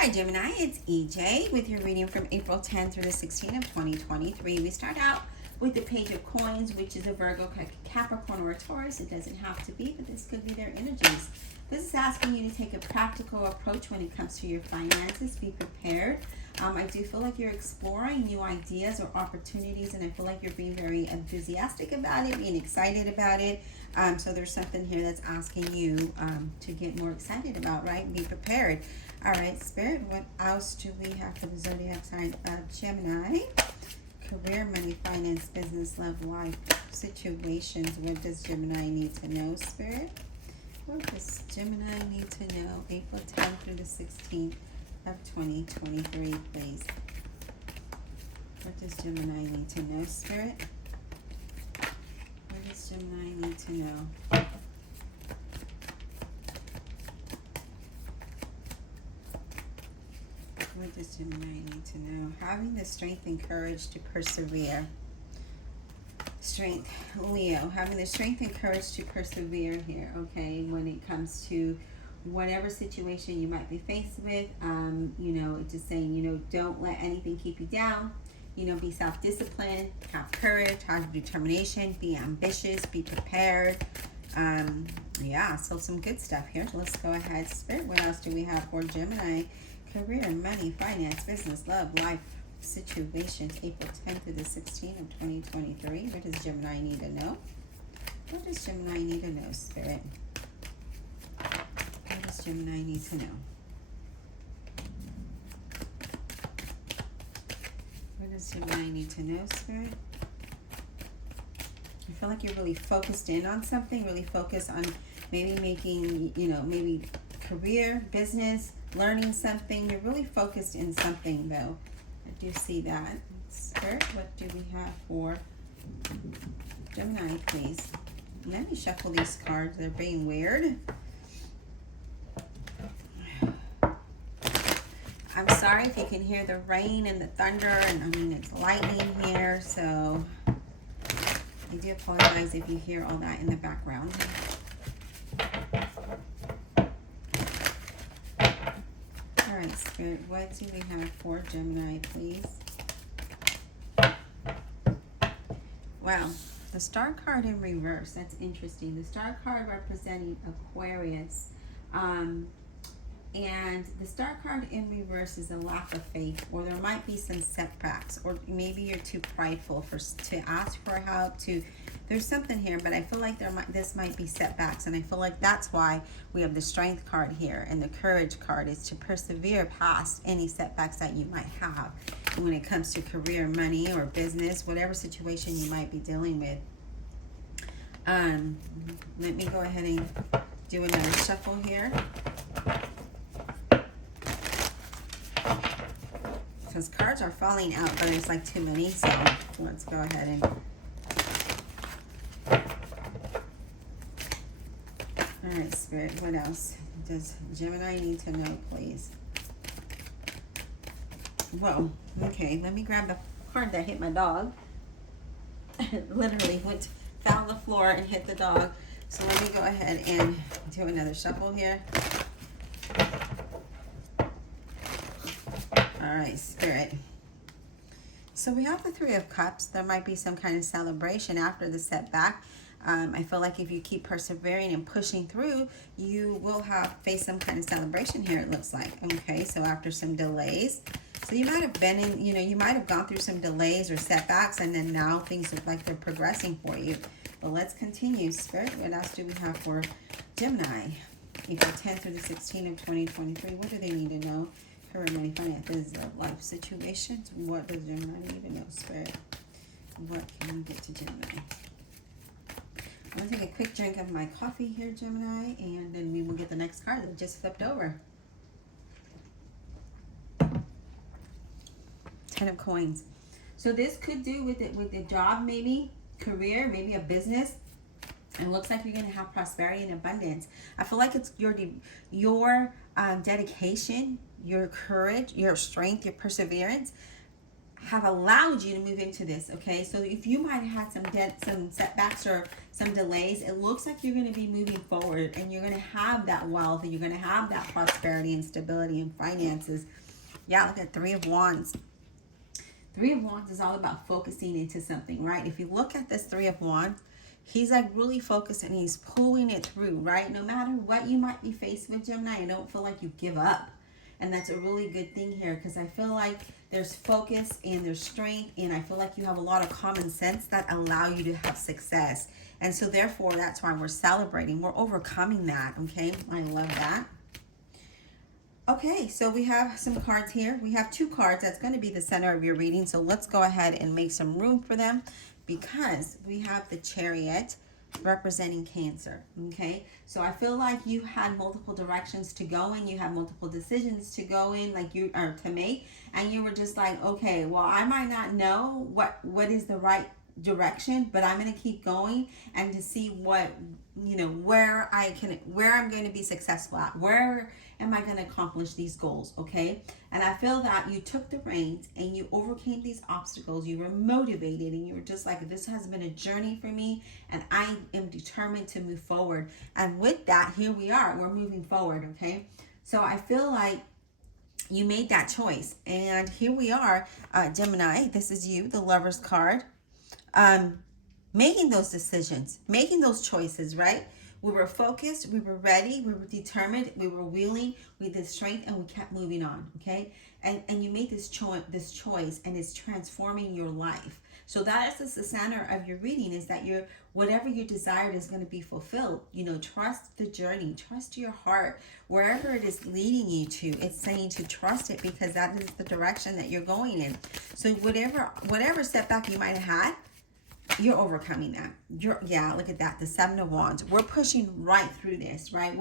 Hi Gemini, it's EJ with your reading from April 10th through the 16th of 2023. We start out with the Page of Coins, which is a Virgo, Capricorn, or a Taurus. It doesn't have to be, but this could be their energies. This is asking you to take a practical approach when it comes to your finances. Be prepared. I do feel like you're exploring new ideas or opportunities, and I feel like you're being very enthusiastic about it, being excited about it. So there's something here that's asking you to get more excited about, right? Be prepared. All right, Spirit, what else do we have for the zodiac sign of Gemini? Career, money, finance, business, love, life, situations. What does Gemini need to know, Spirit? What does Gemini need to know? April 10th through the 16th of 2023, please. What does Gemini need to know, Spirit? What does Gemini need to know? What does Gemini need to know? Having the strength and courage to persevere. Strength, Leo, having the strength and courage to persevere here, okay, when it comes to whatever situation you might be faced with. It's just saying, don't let anything keep you down. Be self-disciplined, have courage, have determination, be ambitious, be prepared. So some good stuff here. So let's go ahead, Spirit. What else do we have for Gemini? Career, money, finance, business, love, life, situations. April 10th through the 16th of 2023. What does Gemini need to know? What does Gemini need to know, Spirit? What does Gemini need to know? What does Gemini need to know, Spirit? I feel like you're really focused in on something, really focused on maybe making, maybe career, business, learning something. You're really focused in something, though. I do see that. Spirit, what do we have for Gemini, please? Let me shuffle these cards. They're being weird. I'm sorry if you can hear the rain and the thunder, and it's lightning here, so I do apologize if you hear all that in the background. All right, Spirit, what do we have for Gemini, please? Wow, the Star card in reverse. That's interesting. The Star card representing Aquarius. And the Star card in reverse is a lack of faith, or there might be some setbacks, or maybe you're too prideful to ask for help. There's something here, but I feel like this might be setbacks, and I feel like that's why we have the Strength card here, and the Courage card is to persevere past any setbacks that you might have when it comes to career, money, or business, whatever situation you might be dealing with. Let me go ahead and do another shuffle here. Because cards are falling out, but there's like too many, so let's go ahead and... All right, Spirit, what else does Gemini need to know, please? Whoa, okay, let me grab the card that hit my dog. Literally fell on the floor and hit the dog. So let me go ahead and do another shuffle here. All right, Spirit. So we have the Three of Cups. There might be some kind of celebration after the setback. I feel like if you keep persevering and pushing through, you will face some kind of celebration here, it looks like. Okay, so after some delays. So you might have been in, you might have gone through some delays or setbacks, and then now things look like they're progressing for you. But let's continue, Spirit. What else do we have for Gemini? April 10th through the 16th of 2023. What do they need to know? Career, money, finances, life situations. What does Gemini need to know, Spirit? What can we get to Gemini? I'm going to take a quick drink of my coffee here, Gemini, and then we will get the next card that just flipped over. 10 of Coins. So this could do with a job, maybe, career, maybe a business. It looks like you're going to have prosperity and abundance. I feel like it's your dedication, your courage, your strength, your perseverance have allowed you to move into this, okay? So if you might have had some setbacks or some delays, it looks like you're going to be moving forward, and you're going to have that wealth, and you're going to have that prosperity and stability and finances. Yeah, look at Three of Wands. Three of Wands is all about focusing into something, right? If you look at this Three of Wands, he's like really focused and he's pulling it through, right? No matter what you might be faced with, Gemini, I don't feel like you give up. And that's a really good thing here, because I feel like there's focus and there's strength, and I feel like you have a lot of common sense that allow you to have success. And so therefore, that's why we're celebrating. We're overcoming that, okay? I love that. Okay, so we have some cards here. We have two cards. That's going to be the center of your reading. So let's go ahead and make some room for them, because we have the Chariot representing Cancer. Okay, so I feel like you had multiple directions to go in, you had multiple decisions to go in, like you are to make, and you were just like, okay, well, I might not know what is the right direction, but I'm going to keep going and to see what, you know, where I'm going to be successful at, where am I going to accomplish these goals, okay? And I feel that you took the reins and you overcame these obstacles. You were motivated, and you were just like, this has been a journey for me, and I am determined to move forward. And with that, here we are, we're moving forward, okay? So I feel like you made that choice, and here we are, Gemini, this is you, the Lover's card, making those decisions, making those choices, right? We were focused, we were ready, we were determined, we were willing, we had the strength, and we kept moving on, okay? And you made this choice, and it's transforming your life. So that is the center of your reading, is that whatever you desired is going to be fulfilled. You know, trust the journey, trust your heart, wherever it is leading you to. It's saying to trust it, because that is the direction that you're going in. So whatever setback you might have had, you're overcoming that. Yeah, look at that, the Seven of Wands. We're pushing right through this, right?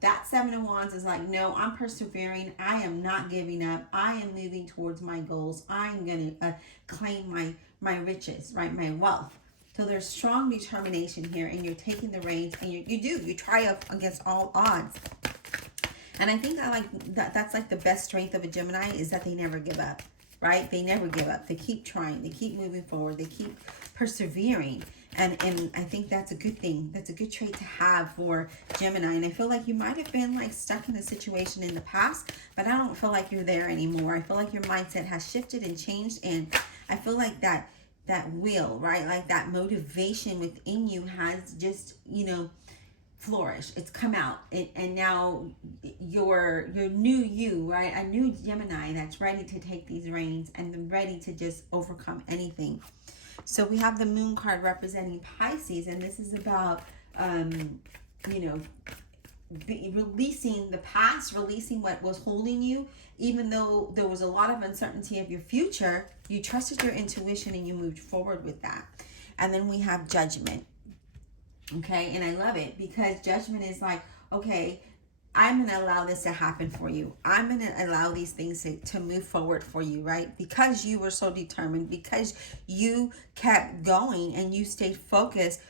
That Seven of Wands is like, no, I'm persevering. I am not giving up. I am moving towards my goals. I'm going to claim my riches, right? My wealth. So there's strong determination here, and you're taking the reins, and you triumph against all odds. And I think I like that. That's like the best strength of a Gemini, is that they never give up, right? They never give up. They keep trying. They keep moving forward. They keep persevering. And I think that's a good thing. That's a good trait to have for Gemini. And I feel like you might have been like stuck in a situation in the past, but I don't feel like you're there anymore. I feel like your mindset has shifted and changed. And I feel like that will, right? Like that motivation within you has just, you know, flourished. It's come out. And now your new you, right? A new Gemini that's ready to take these reins and ready to just overcome anything. So we have the Moon card representing Pisces, and this is about, you know, releasing the past, releasing what was holding you. Even though there was a lot of uncertainty of your future, you trusted your intuition and you moved forward with that. And then we have Judgment. Okay, and I love it, because Judgment is like, okay, I'm going to allow this to happen for you. I'm going to allow these things to move forward for you, right? Because you were so determined, because you kept going and you stayed focused.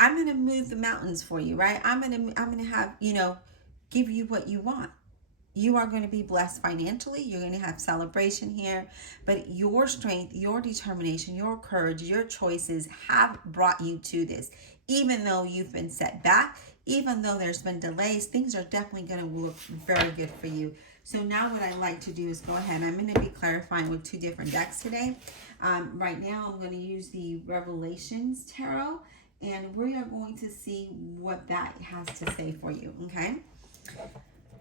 I'm going to move the mountains for you, right? I'm going to have, you know, give you what you want. You are going to be blessed financially. You're going to have celebration here. But your strength, your determination, your courage, your choices have brought you to this. Even though you've been set back, even though there's been delays, things are definitely going to look very good for you. So now what I like to do is go ahead. I'm going to be clarifying with two different decks today. Right now I'm going to use the Revelations Tarot, and we are going to see what that has to say for you, okay?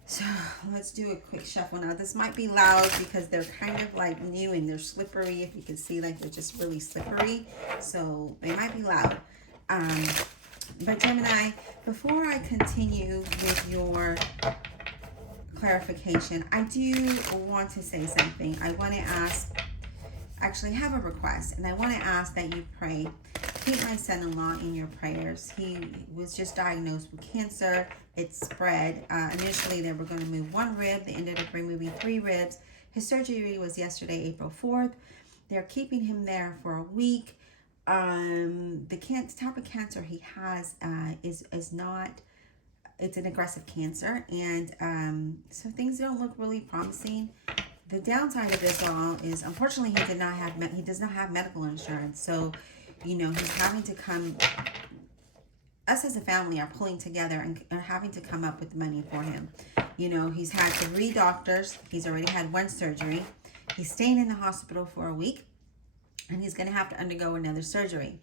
So let's do a quick shuffle now. This might be loud because they're kind of like new and they're slippery. If you can see, like they're just really slippery. So they might be loud. But Gemini, before I continue with your clarification, I do want to say something. I want to ask, actually have a request, and I want to ask that you pray. Keep my son-in-law in your prayers. He was just diagnosed with cancer. It spread. Initially, they were going to remove one rib. They ended up removing 3 ribs. His surgery was yesterday, April 4th. They're keeping him there for a week. The type of cancer he has is not, it's an aggressive cancer. And so things don't look really promising. the downside of this all is, unfortunately, he does not have medical insurance. So, you know, he's having to come. Us as a family are pulling together and are having to come up with money for him. You know, he's had 3 doctors. He's already had 1 surgery. He's staying in the hospital for a week, and he's going to have to undergo another surgery.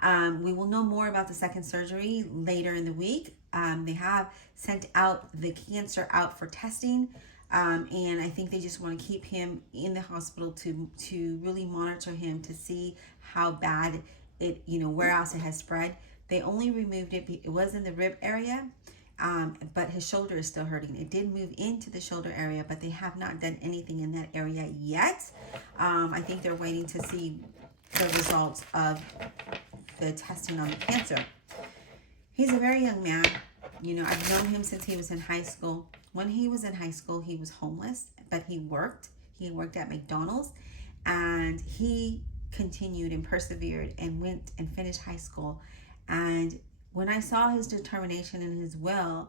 We will know more about the second surgery later in the week. They have sent out the cancer out for testing. And I think they just want to keep him in the hospital to really monitor him to see how bad it, you know, where else it has spread. They only removed it, it was in the rib area, but his shoulder is still hurting. It did move into the shoulder area, but they have not done anything in that area yet. I think they're waiting to see the results of the testing on the cancer. He's a very young man. You know, I've known him since he was in high school. When he was in high school, he was homeless, but he worked. He worked at McDonald's, and he continued and persevered and went and finished high school. And when I saw his determination and his will,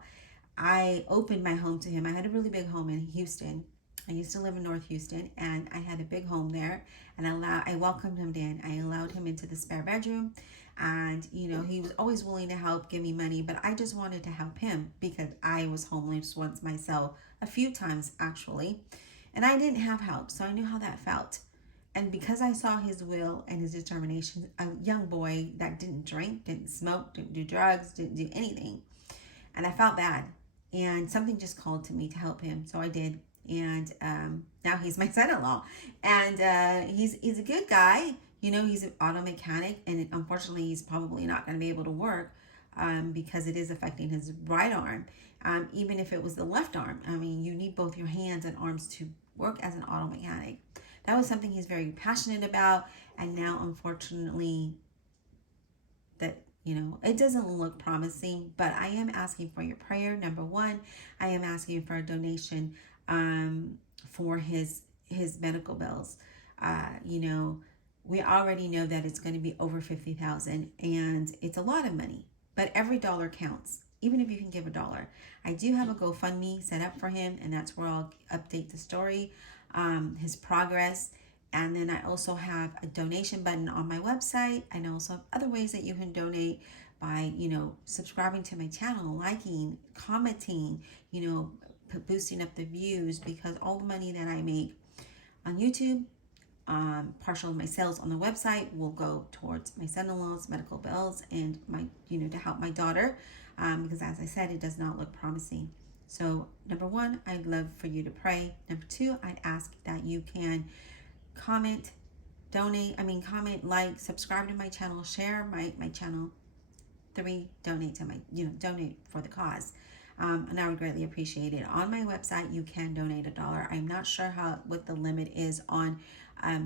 I opened my home to him. I had a really big home in Houston. I used to live in North Houston, and I had a big home there. And I welcomed him in. I allowed him into the spare bedroom. And, you know, he was always willing to help, give me money, but I just wanted to help him because I was homeless once myself, a few times actually, and I didn't have help, so I knew how that felt. And because I saw his will and his determination, a young boy that didn't drink, didn't smoke, didn't do drugs, didn't do anything, and I felt bad, and something just called to me to help him, so I did. And now he's my son-in-law, and he's a good guy. You know, he's an auto mechanic, and unfortunately, he's probably not going to be able to work because it is affecting his right arm. Even if it was the left arm, I mean, you need both your hands and arms to work as an auto mechanic. That was something he's very passionate about, and now, unfortunately, that, you know, it doesn't look promising, but I am asking for your prayer. Number 1, I am asking for a donation for his medical bills. You know, we already know that it's going to be over $50,000, and it's a lot of money, but every dollar counts, even if you can give $1. I do have a GoFundMe set up for him, and that's where I'll update the story, his progress. And then I also have a donation button on my website. I also have other ways that you can donate by, you know, subscribing to my channel, liking, commenting, you know, boosting up the views, because all the money that I make on YouTube, partial of my sales on the website, will go towards my son-in-law's medical bills and my, you know, to help my daughter, because as I said, it does not look promising. So number 1, I'd love for you to pray. Number 2, I'd ask that you can comment, comment, like, subscribe to my channel, share my channel. 3, donate to donate for the cause. And I would greatly appreciate it. On my website, you can donate $1. I'm not sure what the limit is on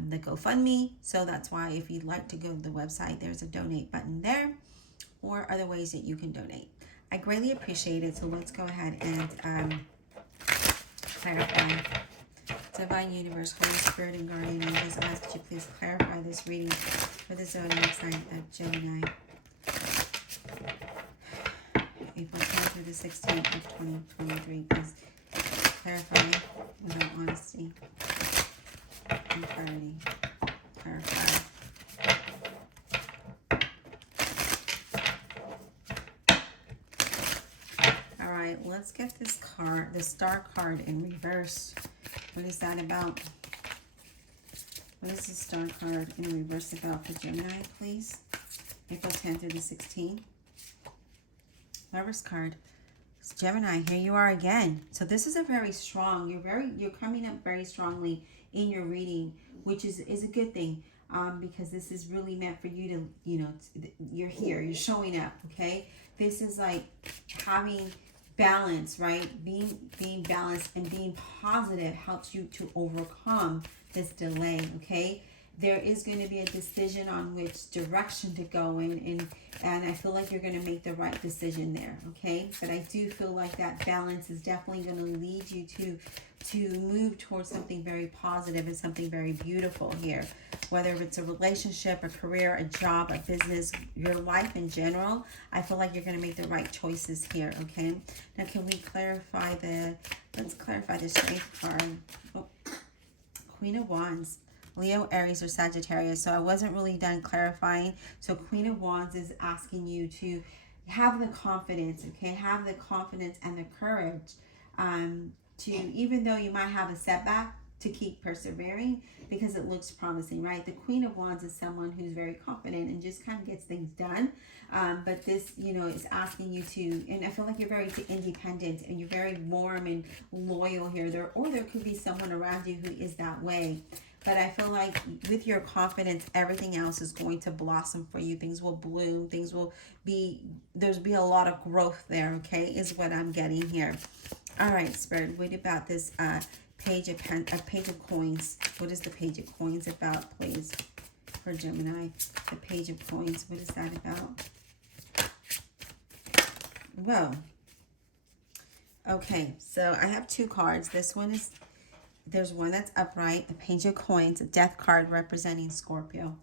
the GoFundMe, so that's why if you'd like to go to the website, there's a donate button there, or other ways that you can donate. I greatly appreciate it. So let's go ahead and clarify. Divine Universe, Holy Spirit, and Guardian Angels, I ask that you please clarify this reading for the zodiac sign of Gemini, April 10th through the 16th of 2023. Please clarify with all honesty and clarity. Clarify. All right, let's get this card, the Star card, in reverse. What is that about? What is the Star card in reverse about for Gemini, please? April 10th through the 16th. Lovers card. It's Gemini, here you are again. So this is a very strong, you're coming up very strongly in your reading, which is a good thing, because this is really meant for you to, you know, you're here, you're showing up, okay? This is like having balance, right? Being balanced and being positive helps you to overcome this delay, okay? There is going to be a decision on which direction to go in, and I feel like you're going to make the right decision there, okay? But I do feel like that balance is definitely going to lead you to move towards something very positive and something very beautiful here. Whether it's a relationship, a career, a job, a business, your life in general, I feel like you're going to make the right choices here, okay? Now, can we clarify let's clarify the Strength card. Oh, Queen of Wands. Leo, Aries, or Sagittarius. So I wasn't really done clarifying. So Queen of Wands is asking you to have the confidence, okay? Have the confidence and the courage to, even though you might have a setback, to keep persevering because it looks promising, right? The Queen of Wands is someone who's very confident and just kind of gets things done. But this, you know, is asking you to, and I feel like you're very independent and you're very warm and loyal here. Or there could be someone around you who is that way. But I feel like with your confidence, everything else is going to blossom for you. Things will bloom. Things will be, there's be a lot of growth there, okay, is what I'm getting here. All right, Spirit, what about this page of coins? What is the page of coins about, please, for Gemini? The page of coins, what is that about? Whoa. Okay, so I have two cards. This one is, there's one that's upright, the page of coins, a death card representing Scorpio.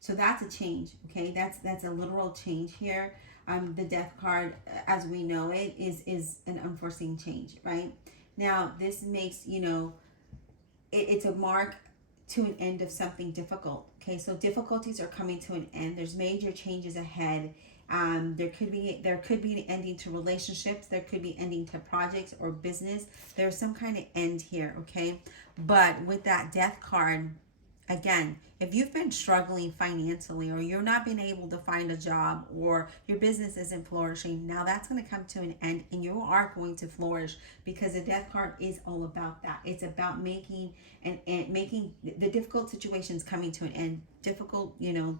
So that's a change, okay? That's a literal change here. The death card, as we know it, is an unforeseen change, right? Now, this makes, you know, it's a mark to an end of something difficult, okay? So difficulties are coming to an end. There's major changes ahead. There could be an ending to relationships. There could be ending to projects or business. There's some kind of end here, okay? But with that death card, again, if you've been struggling financially or you're not being able to find a job or your business isn't flourishing, now that's going to come to an end and you are going to flourish because the death card is all about that. It's about making making the difficult situations coming to an end. Difficult, you know,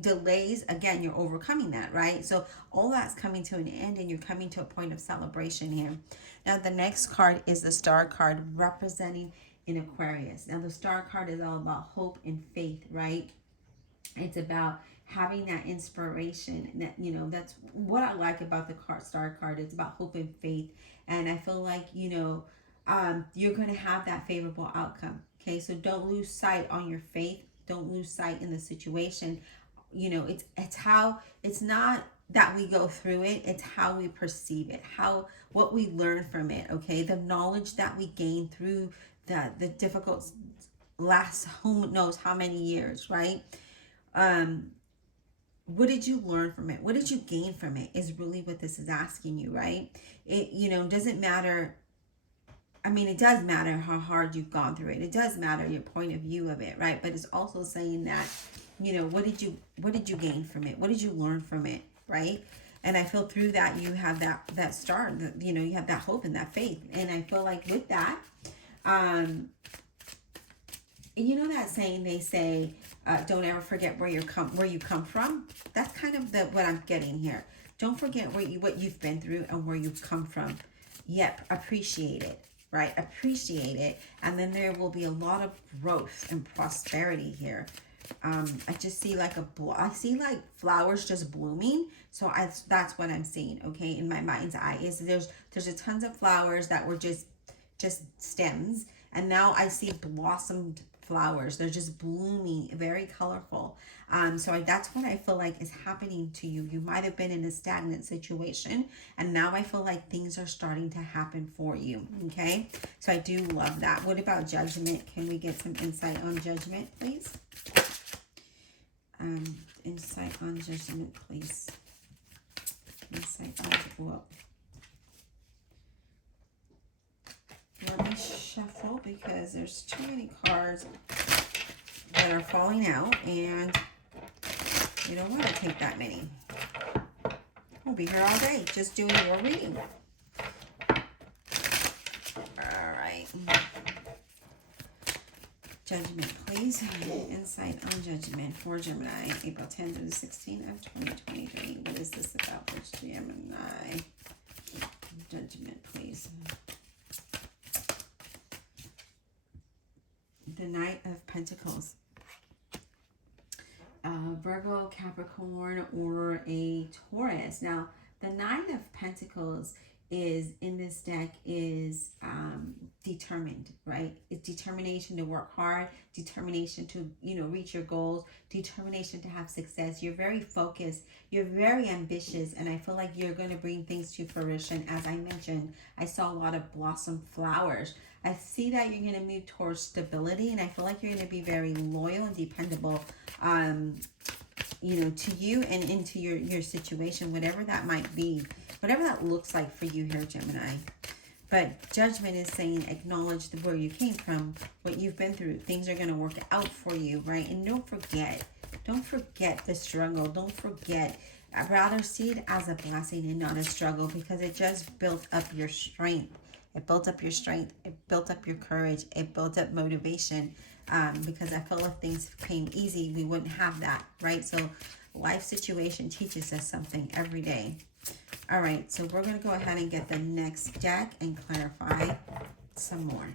delays, again, you're overcoming that, right? So all that's coming to an end and you're coming to a point of celebration here. Now the next card is the Star card representing in Aquarius. Now the Star card is all about hope and faith, right? It's about having that inspiration. That, you know, that's what I like about the Star card. It's about hope and faith, and I feel like, you know, you're going to have that favorable outcome. Okay, so don't lose sight on your faith. Don't lose sight in the situation. You know, it's not that we go through it, it's how we perceive it, what we learn from it. Okay, the knowledge that we gain through the difficult last who knows how many years, right? What did you learn from it? What did you gain from it is really what this is asking you, right? It, you know, doesn't matter. I mean, it does matter how hard you've gone through it. It does matter your point of view of it, right? But it's also saying that, you know, what did you gain from it? What did you learn from it, right? And I feel through that you have that star, you know, you have that hope and that faith. And I feel like with that, you know that saying they say, don't ever forget where you come from. That's kind of what I'm getting here. Don't forget what you've been through and where you've come from. Yep, appreciate it, right? Appreciate it, and then there will be a lot of growth and prosperity here. I just see like I see like flowers just blooming. So that's what I'm seeing. Okay, in my mind's eye is there's a tons of flowers that were just stems, and now I see blossomed flowers. They're just blooming, very colorful. So that's what I feel like is happening to you. You might have been in a stagnant situation, and now I feel like things are starting to happen for you. Okay, so I do love that. What about judgment? Can we get some insight on judgment, please? Insight on judgment, please. Insight on, well, let me shuffle because there's too many cards that are falling out, and you don't want to take that many. We'll be here all day just doing your reading. All right. Judgment, please. Insight on judgment for Gemini, April 10th through the 16th of 2023. What is this about for Gemini? Judgment, please. The Knight of Pentacles. Virgo, Capricorn, or a Taurus. Now, the Knight of Pentacles is in this deck is determined, right? It's determination to work hard, determination to, you know, reach your goals, determination to have success. You're very focused, you're very ambitious, and I feel like you're going to bring things to fruition. As I mentioned, I saw a lot of blossom flowers. I see that you're going to move towards stability, and I feel like you're going to be very loyal and dependable, you know, to you and into your situation, whatever that might be, whatever that looks like for you here, Gemini. But Judgment is saying acknowledge where you came from, what you've been through. Things are going to work out for you, right? And don't forget the struggle. Don't forget. I'd rather see it as a blessing and not a struggle, because it just built up your strength. It built up your strength. It built up your courage. It built up motivation. Because I feel if things came easy, we wouldn't have that, right? So life situation teaches us something every day. All right, so we're going to go ahead and get the next deck and clarify some more.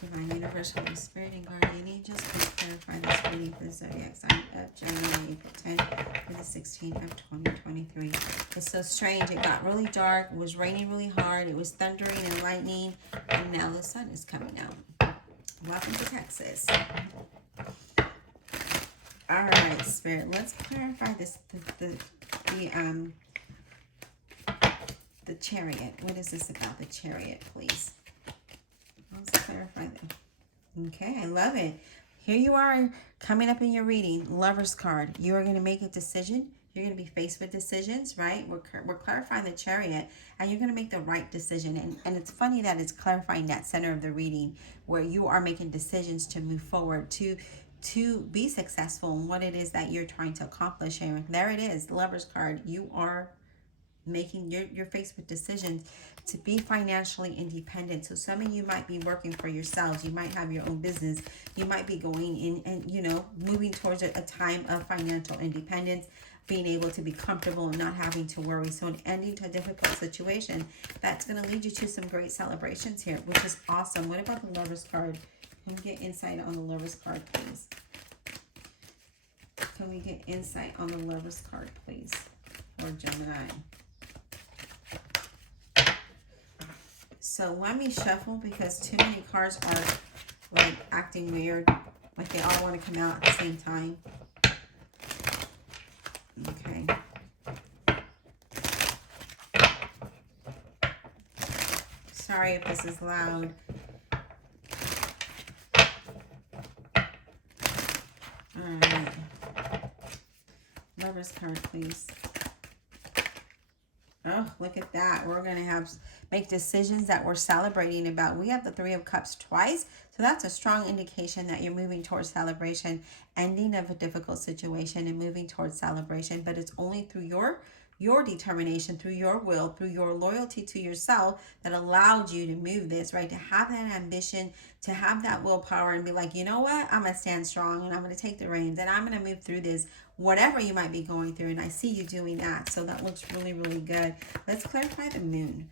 Divine Universe, Holy Spirit, and Guardian Angels, please clarify this reading for the zodiac sign of Gemini, April 10th to the 16th of 2023. It's so strange. It got really dark. It was raining really hard. It was thundering and lightning, and now the sun is coming out. Welcome to Texas. All right, Spirit, let's clarify this. The Chariot. What is this about the Chariot, please? Let's clarify that. Okay, I love it. Here you are coming up in your reading. Lover's card. You are going to make a decision. You're going to be faced with decisions, right? We're clarifying the Chariot, and you're going to make the right decision. And it's funny that it's clarifying that center of the reading where you are making decisions to move forward, to be successful in what it is that you're trying to accomplish. And there it is, the Lover's card. You are making, you're faced with decisions to be financially independent. So some of you might be working for yourselves. You might have your own business. You might be going in and, you know, moving towards a time of financial independence, being able to be comfortable and not having to worry. So an ending to a difficult situation, that's going to lead you to some great celebrations here, which is awesome. What about the Lover's card? Can we get insight on the Lover's card, please? Can we get insight on the Lover's card, please, for Gemini? So let me shuffle, because too many cards are like acting weird, like they all want to come out at the same time. Okay. Sorry if this is loud. All right. Lover's card, please. Oh, look at that. We're going to make decisions that we're celebrating about. We have the Three of Cups twice. So that's a strong indication that you're moving towards celebration, ending of a difficult situation and moving towards celebration. But it's only through your determination, through your will, through your loyalty to yourself that allowed you to move this, right? To have that ambition, to have that willpower and be like, you know what? I'm going to stand strong and I'm going to take the reins and I'm going to move through this, whatever you might be going through. And I see you doing that. So that looks really, really good. Let's clarify the moon.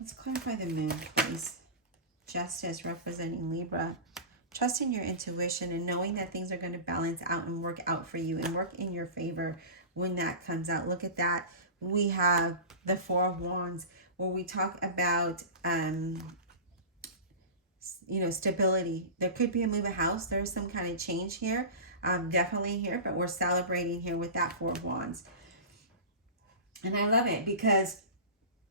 Let's clarify the moon, please. Justice, representing Libra. Trusting your intuition and knowing that things are going to balance out and work out for you and work in your favor when that comes out. Look at that. We have the Four of Wands, where we talk about, you know, stability. There could be a move of house. There's some kind of change here. Definitely here, but we're celebrating here with that Four of Wands. And I love it, because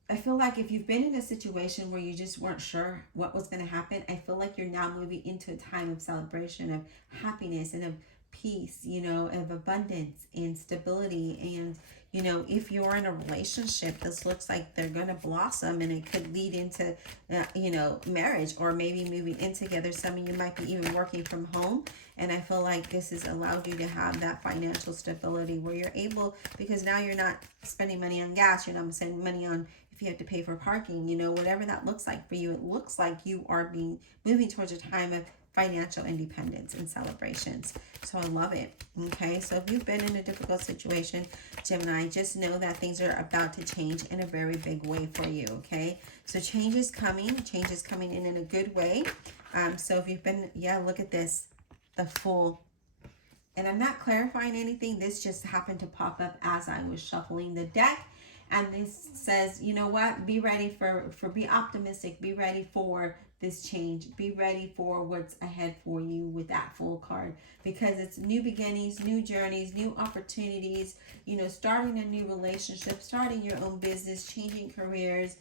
I feel like if you've been in a situation where you just weren't sure what was going to happen, I feel like you're now moving into a time of celebration, of happiness and of peace, you know, of abundance and stability. And, you know, if you're in a relationship, this looks like they're going to blossom, and it could lead into, you know, marriage, or maybe moving in together. Some of you might be even working from home. And I feel like this has allowed you to have that financial stability where you're able, because now you're not spending money on gas, you're not spending money on, if you have to pay for parking, you know, whatever that looks like for you, it looks like you are moving towards a time of financial independence and celebrations. So I love it. Okay, so if you've been in a difficult situation, Gemini, just know that things are about to change in a very big way for you. Okay, so change is coming in a good way. So if you've been, yeah, look at this, the Fool. And I'm not clarifying anything. This just happened to pop up as I was shuffling the deck. And this says, you know what? Be ready be optimistic. Be ready for this change. Be ready for what's ahead for you with that Fool card, because it's new beginnings, new journeys, new opportunities. You know, starting a new relationship, starting your own business, changing careers,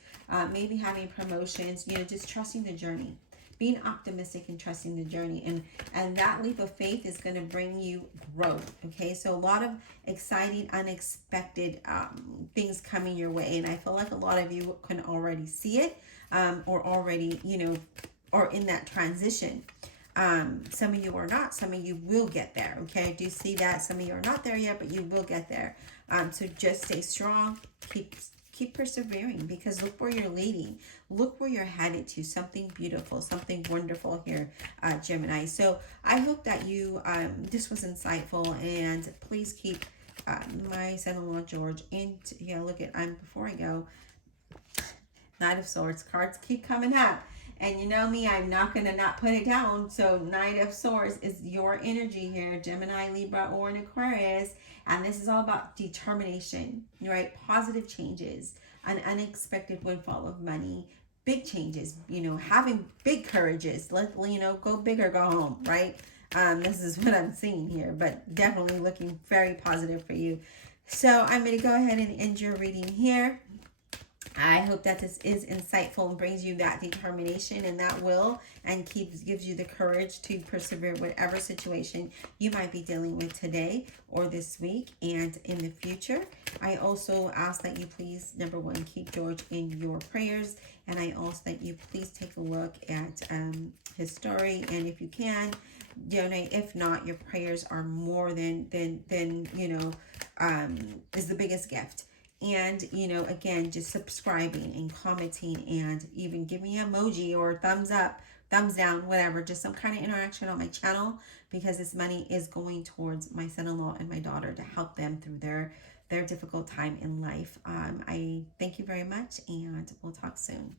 maybe having promotions. You know, just trusting the journey, being optimistic and trusting the journey, and that leap of faith is going to bring you growth. Okay, so a lot of exciting, unexpected things coming your way, and I feel like a lot of you can already see it, or already, you know, or in that transition. Some of you are not. Some of you will get there. Okay, I do see that. Some of you are not there yet, but you will get there. So just stay strong. Keep persevering, because look where you're leading. Look where you're headed to. Something beautiful, something wonderful here, Gemini. So I hope that you this was insightful, and please keep my son-in-law George in. Yeah, look at before I go. Knight of Swords cards keep coming up. And you know me, I'm not going to not put it down. So Knight of Swords is your energy here, Gemini, Libra, or an Aquarius. And this is all about determination, right? Positive changes, an unexpected windfall of money, big changes, you know, having big courages. You know, go big or go home, right? This is what I'm seeing here, but definitely looking very positive for you. So I'm going to go ahead and end your reading here. I hope that this is insightful and brings you that determination and that will, and gives you the courage to persevere whatever situation you might be dealing with today or this week and in the future. I also ask that you please, number one, keep George in your prayers, and I ask that you please take a look at his story, and if you can, donate. If not, your prayers are more than you know, is the biggest gift. And, you know, again, just subscribing and commenting and even giving me an emoji or thumbs up, thumbs down, whatever, just some kind of interaction on my channel, because this money is going towards my son-in-law and my daughter to help them through their difficult time in life. I thank you very much, and we'll talk soon.